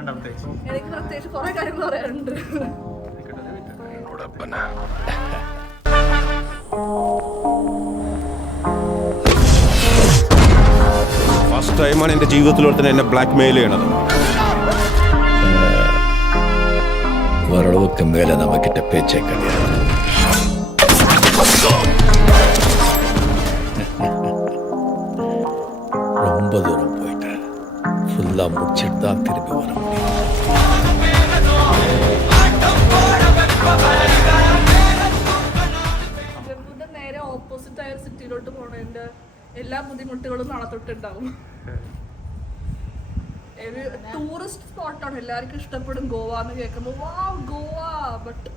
പറയാനുണ്ട് പ്രത്യേകിച്ച്? എനിക്ക് പ്രത്യേകിച്ച് കുറെ കാര്യങ്ങൾ പറയാനുണ്ട്. ഫസ്റ്റ് ടൈമാണ് എൻ്റെ ജീവിതത്തിലൂടെ തന്നെ എന്നെ ബ്ലാക്ക് മെയിൽ ചെയ്യണത്. ஓரளவுக்கு மேல நம்ம கிட்ட பேச்சே கிடையாது. ரொம்ப தூரம் போயிட்டேன். ஃபுல்லா முடிச்சிட்டு தான் திரும்பி வர முடியும். നേരെ ഓപ്പോസിറ്റ് ആയ സിറ്റിയിലോട്ട് പോണതിന്റെ എല്ലാ ബുദ്ധിമുട്ടുകളും നാളെ തൊട്ടുണ്ടാവും. ഒരു ടൂറിസ്റ്റ് സ്പോട്ടാണ്, എല്ലാവർക്കും ഇഷ്ടപ്പെടും ഗോവ എന്ന് കേൾക്കുമ്പോൾ വാവ് ഗോവ, ബട്ട്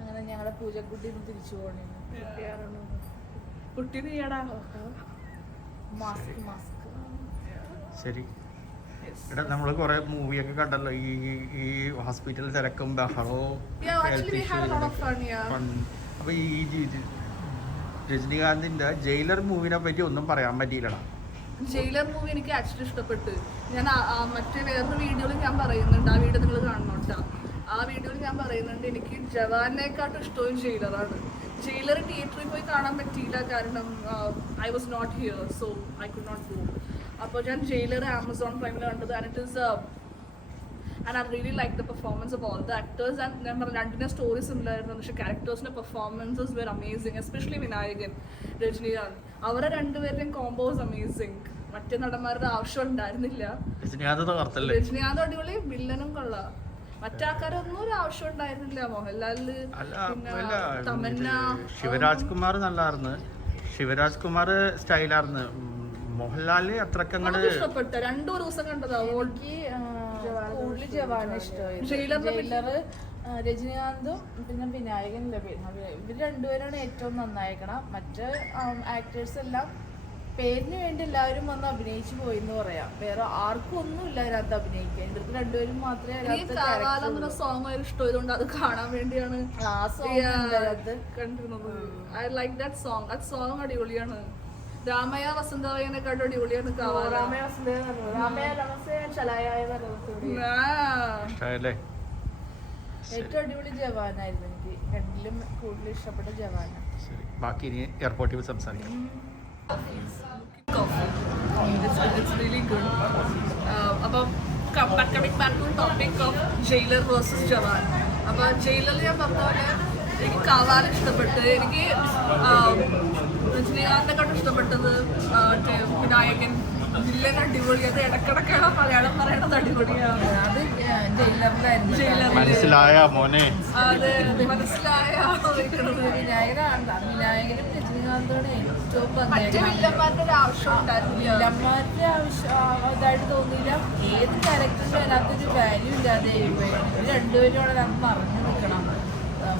അങ്ങനെ ഞങ്ങളുടെ പൂജക്കുട്ടി തിരിച്ചു പോകണേ. കുട്ടി നീടാ ശരി. എടാ നമ്മള് കൊറേ മൂവിയൊക്കെ കണ്ടല്ലോ, ഈ ഹോസ്പിറ്റൽ തിരക്കും ബഹളവും. അപ്പൊ ഈ രജനികാന്തിന്റെ ജയിലർ മൂവിനെ പറ്റി ഒന്നും പറയാൻ പറ്റിയില്ലടാ. ജയിലർ മൂവി എനിക്ക് ആക്ച്വലി ഇഷ്ടപ്പെട്ടു. ഞാൻ മറ്റേ വേറൊരു വീഡിയോയിൽ ഞാൻ പറയുന്നുണ്ട്, ആ വീഡിയോ നിങ്ങൾ കാണണോട്ടാ. ആ വീഡിയോയിൽ ഞാൻ പറയുന്നുണ്ട് എനിക്ക് ജവാനെക്കാട്ടും ഇഷ്ടവും ജയിലറാണ്. ജയിലർ തിയേറ്ററിൽ പോയി കാണാൻ പറ്റിയില്ല, കാരണം I was not here, so I could not go. അപ്പോൾ ഞാൻ ജയിലർ ആമസോൺ പ്രൈമിൽ കണ്ടത്, and it is and I really like the performance of all the actors, and രണ്ടിന്റെ സ്റ്റോറി സിമിലർ ആയിരുന്നു, പക്ഷേ ക്യാരക്ടേഴ്സിന്റെ performances were amazing, especially Vinayakan, Rajinikanth, അവരെ രണ്ടുപേരുടെയും കോംബോസ് അമേസിങ്. മറ്റേ നടന്മാരുടെ ആവശ്യം ഉണ്ടായിരുന്നില്ല. രജനികാന്ത് അടിപൊളി, വില്ലനും കൊള്ളാം. മറ്റാൾക്കാരൊന്നും ഒരു ആവശ്യം ഉണ്ടായിരുന്നില്ല. മോഹൻലാല്, തമന്ന, ശിവരാജ്കുമാർ നല്ലായിരുന്നു. ശിവരാജ്കുമാർ സ്റ്റൈലായിരുന്നു. മോഹൻലാല് അത്രക്കങ്ങട് ഇഷ്ടപ്പെട്ട 2 ദിവസം കണ്ടതാ. കൂടുതൽ ജവാനെ ഇഷ്ടമായി. രജനികാന്തും പിന്നെ വിനായകൻ ഇവർ രണ്ടുപേരാണ് ഏറ്റവും നന്നായിക്കണം. മറ്റ് ആക്ടേഴ്സ് എല്ലാം പേരിന് വേണ്ടി എല്ലാവരും വന്ന് അഭിനയിച്ചു പോയി എന്ന് പറയാം. വേറെ ആർക്കും ഒന്നും ഇല്ല അതിനകത്ത് അഭിനയിക്കാൻ. ഇവർക്ക് രണ്ടുപേരും മാത്രമേ സോങ് ഇഷ്ടമായതുകൊണ്ട് അത് കാണാൻ വേണ്ടിയാണ് ആ സോങ് കണ്ടിരുന്നത്. I like that song. ആ സോങ് അടിപൊളിയാണ്. രാമയ വസന്തവയനെക്കാട്ടും അടിപൊളിയാണ്. ഏറ്റവും അടിപൊളി ജവാനായിരുന്നു. എനിക്ക് രണ്ടിലും കൂടുതൽ ഇഷ്ടപ്പെട്ട ജവാന. ബാക്കി ഇനി എയർപോർട്ടിൽ സംസാരിക്കാം. അപ്പം coming back to topic of Jailer versus Jawan. അപ്പൊ ജയിലറിൽ ഞാൻ പറഞ്ഞ പോലെ എനിക്ക് കവാല ഇഷ്ടപ്പെട്ട്, എനിക്ക് രജനികാന്തിനെക്കാട്ടും ഇഷ്ടപ്പെട്ടത് വിനായകൻ. വില്ലൻ അടിപൊളി, അത് ഇടക്കിടക്കാണ് മലയാളം പറയണത് അടിപൊളിയാണ്. അത് ജയിലറിലായിരുന്നു. മനസ്സിലായ മോനെ, അതെ മനസ്സിലായ. വിനായകനും രജനികാന്തോടെ ഏറ്റവും മറ്റു വില്ലന്മാരുടെ ഒരു ആവശ്യം ഉണ്ടായിരുന്നില്ല. വില്ലന്മാരുടെ ആവശ്യം ഇതായിട്ട് തോന്നിയില്ല. ഏത് ക്യാരക്ടറിനും അതിനകത്തൊരു വാല്യൂ ഇല്ലാതെ രണ്ടുപേരും അവിടെ നമുക്ക് മറഞ്ഞു നിൽക്കണം.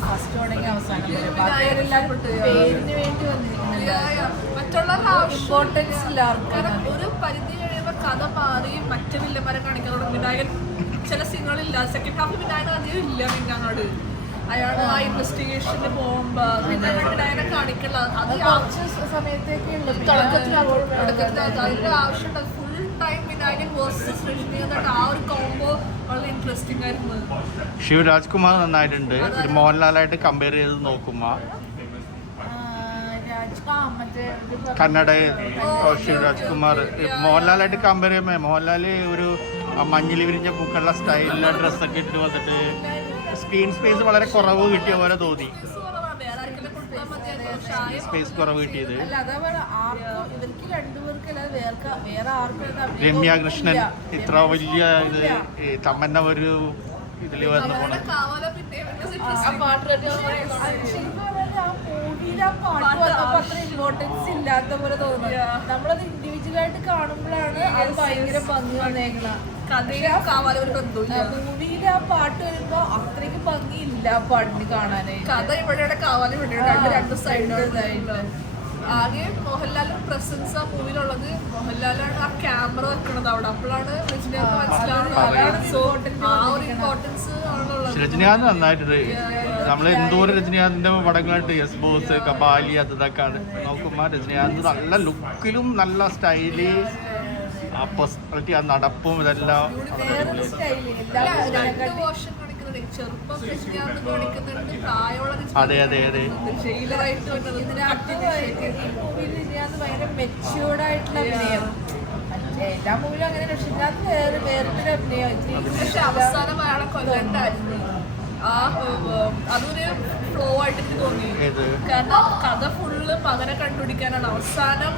ഫസ്റ്റ് തുടങ്ങി അവസാനം പേരിന് വേണ്ടി വന്നിരിക്കുന്നില്ല. ഇമ്പോർട്ടൻസ് ഇല്ല. ഒരു പരിധി കഴിയുമ്പോൾ കഥ മാറി മറ്റു വില്ലന്മാരെ കാണിക്കാനോട് വിനായകൻ ചില സീനുകളില്ല. സെക്കൻഡ് ഹാഫിൽ വിനായകൻ അധികം ഇല്ല. മിന്നാങ്ങോട് അയാൾ ആ ഇൻവെസ്റ്റിഗേഷന് പോകുമ്പോ വിനായകനെ കാണിക്കില്ല. അത് കുറച്ച് സമയത്തേക്കുള്ള അതിന്റെ ആവശ്യം. Full time Vinayakan versus Rajinikanth, ആ ഒരു കോംബോ വളരെ ഇൻട്രസ്റ്റിംഗ് ആയിരുന്നു. ശിവരാജ്കുമാർ നന്നായിട്ടുണ്ട്. മോഹൻലാലായിട്ട് കമ്പയർ ചെയ്ത് നോക്കുമ്പോ കന്നഡ ശിവരാജ്കുമാർ മോഹൻലാലായിട്ട് കമ്പയർ ചെയ്യുമ്പോൾ മോഹൻലാല് ഒരു മഞ്ഞിൽ വിരിഞ്ഞ പൂക്കളുള്ള സ്റ്റൈലിലെ ഡ്രസ്സൊക്കെ ഇട്ട് വന്നിട്ട് സ്ക്രീൻ സ്പേസ് വളരെ കുറവ് കിട്ടിയ പോലെ തോന്നി. സ്പേസ് കുറവ് കിട്ടിയത്. രമ്യ കൃഷ്ണൻ ഇത്ര വലിയ ഇത് തമന്ന ഒരു ഇതിൽ വന്നു പോണ ഇമ്പോർട്ടൻസ് ഇല്ലാത്ത പോലെ തോന്നുന്നത്. നമ്മളത് ഇൻഡിവിജ്വലായിട്ട് കാണുമ്പോഴാണ് അത് ഭയങ്കര ഭംഗി വന്നേക്കണം. മൂവിയിൽ ആ പാട്ട് വരുമ്പോ അത്രയ്ക്ക് ഭംഗി ഇല്ല പാട്ടിന് കാണാനായി. കഥ ഇവിടെ കാവാലം രണ്ട് സൈഡിലായിട്ട്. ആകെ മോഹൻലാലിന്റെ പ്രസൻസ് ആ മൂവിയിലുള്ളത്. മോഹൻലാലാണ് ആ ക്യാമറ വെക്കണത് അവിടെ. അപ്പോഴാണ് രജനികാന്ത് മനസ്സിലാവുന്നത്. ആ ഒരു ഇമ്പോർട്ടൻസ് ആണുള്ളത്. രജനികാന്ത് നന്നായിട്ടുണ്ട്. നമ്മൾ എന്തോരം രജനികാന്തിന്റെ പടങ്ങളായിട്ട് യെസ് ബോസ്, കബാലി, അതൊക്കെയാണ് നോക്കുമ്പോൾ രജനികാന്ത് നല്ല ലുക്കിലും നല്ല സ്റ്റൈല് ആ പേഴ്സണാലിറ്റി, ആ നടപ്പും ഇതെല്ലാം വേറൊരു സ്റ്റൈല് എല്ലാ രണ്ട് വേർഷൻ കാണിക്കുന്നുണ്ട്. ചെറുപ്പം രജനികാന്ത് കാണിക്കുന്നുണ്ട്, പ്രായമുള്ള അതെ അതെ അതെ ജയിലറായിട്ട് വന്നത്. ഇതിനകത്ത് മൂവിയിൽ രജനികാന്ത് ഭയങ്കര മെച്യൂർഡ് ആയിട്ടുള്ള അഭിനയം. എല്ലാ മൂവിലും അങ്ങനെ രജനികാന്ത് വേറൊരു അഭിനയം. പക്ഷെ അവസാനം അയാളെ കൊല്ലണ്ടായിരുന്നു. അതൊരു ഫ്ലോ ആയിട്ട് എനിക്ക് തോന്നി. കാരണം കഥ ഫുള്ള് മകനെ കണ്ടുപിടിക്കാനാണ്. അവസാനം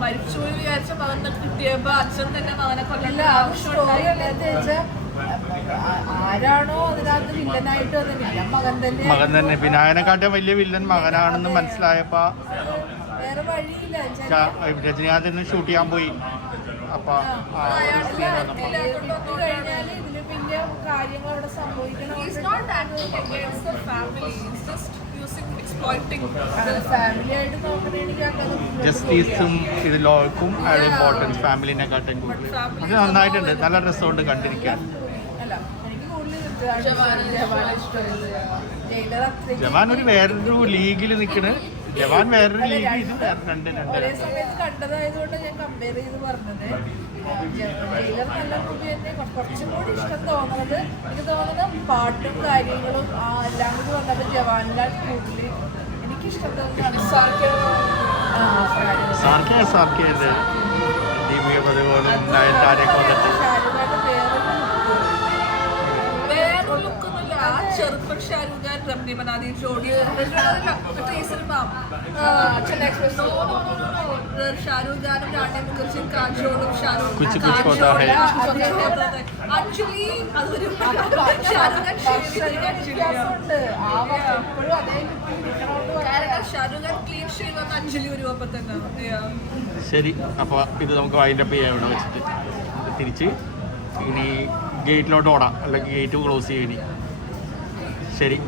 മരിച്ചുപോയി വിചാരിച്ച മകനെ കിട്ടിയപ്പോ അച്ഛൻ തന്നെ മകനെ കൊല്ലല്ല ആരാണോ അതിനകത്ത് വില്ലനായിട്ട് മകൻ തന്നെ. വിനായകനെക്കാട്ടും വലിയ വില്ലൻ മകനാണെന്ന് മനസ്സിലായപ്പോ വേറെ വഴിയില്ല. രജനീകാന്തിന് ഷൂട്ട് ചെയ്യാൻ പോയി. അപ്പൊ കഴിഞ്ഞാല് ഇതില് പിന്നെ കാര്യങ്ങൾ അവിടെ സംഭവിക്കണം. ഫാമിലി ആയിട്ട് നോക്കണെങ്കിൽ ജസ്റ്റിസും ഇതിലോക്കും അയാൾ ഇമ്പോർട്ടൻസ് ഫാമിലിനെക്കാട്ടും കൂടുതൽ. അത് നന്നായിട്ടുണ്ട്, നല്ല രസമുണ്ട് കണ്ടിരിക്കാൻ. അല്ല എനിക്ക് കൂടുതൽ ജവാൻ ഒരു വേറൊരു ലീഗിൽ നിൽക്കണ്. ജവാൻ വേറൊരു ലീഗ്, ഇത് രണ്ട് ഒരേ സമയത്ത് കണ്ടതായതുകൊണ്ട് ഞാൻ കമ്പയർ ചെയ്ത് പറഞ്ഞത്. ജയിലർ നല്ല മൂവി തന്നെ. കുറച്ചും കൂടി ഇഷ്ടം തോന്നുന്നത് എനിക്ക് തോന്നുന്നത് പാട്ടും കാര്യങ്ങളും എല്ലാം കൂടി വന്നപ്പോൾ ജവാനിലാണ് കൂടുതൽ എനിക്കിഷ്ടം തോന്നുന്നത്. വേറൊരു ലുക്കൊന്നുമില്ല. ആ ചെറുപ്പം ഷാരൂഖ് ഖാൻ രമ്യ ബനാദി ജോഡി സിനിമ ഷാരൂഖ് ഖാനും രാണി മുഖർജിയും കാജോളും ആക്ച്വലി അതൊരു ഷാരൂഖ് ഖാൻ ഷാരൂഖ് ഖാൻ ക്ലീൻ ഷേവ് വന്ന അഞ്ജലി ഒരു ഒപ്പം തന്നെ. ശരി, അപ്പോൾ ഇത് നമുക്ക് വൈൻഡപ്പ് ചെയ്യാം ഇവിടെ വെച്ചിട്ട്. തിരിച്ച് ഇനി ഗേറ്റിലോട്ട് ഓടാം, അല്ലെങ്കിൽ ഗേറ്റ് ക്ലോസ് ചെയ്യും ഇനി. ശരി.